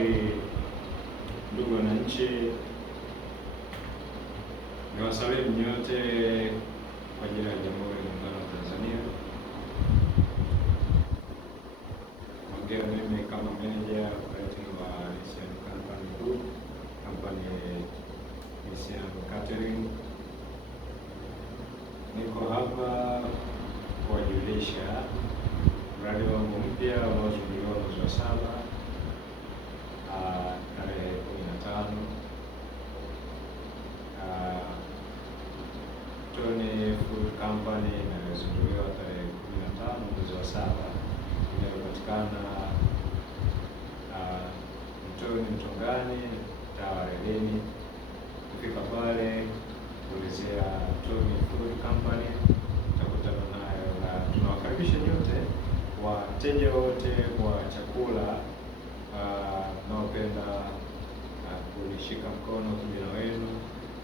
Habari ndugu wananchi, niwasalimu nyote kwa jina la Jamhuri ya Muungano wa Tanzania. Naongea mimi kama meneja operating wa Lycian Company Group, kampani Lycian Catering. Niko hapa kuwajulisha mradi wangu mpya unaozinduliwa mwezi wa 7 tarehe 15. Tony Food Company inayozinduliwa tarehe 15 mwezi wa 7 inayopatikana Mtoni Mtongani, Tawa Relini. Kufika pale kuulizia Tony Food Company utakutana nayo, na tunawakaribisha nyote wateja wote wa chakula naopenda kulishika mkono kijana wenu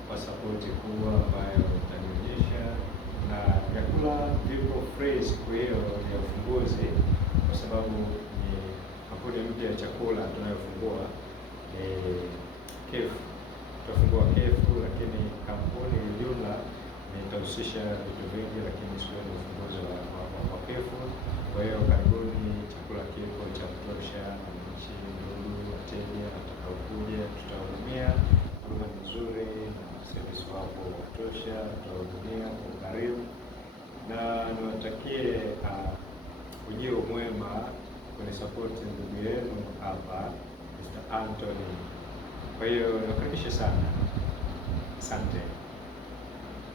kwa sapoti kubwa ambayo mtanionyesha, na vyakula vipo free siku hiyo ya ufunguzi, kwa sababu ni kampuni mpya ya chakula tunayofungua KEF. Tutafungua KEF, lakini kampuni jumla itahusisha vitu vingi, lakini siku ya ufunguzi wa KEF. Kwa hiyo karibuni, chakula kipo cha kutosha, nchi ndugu wateja watakaokuja, tutahudumia. Huduma nzuri na service wapo wa kutosha, tutahudumia kwa ukarimu, na niwatakie ujio mwema kwenye support ndugu yenu hapa Mr. Anthony. Kwa hiyo nakaribisha sana, asante.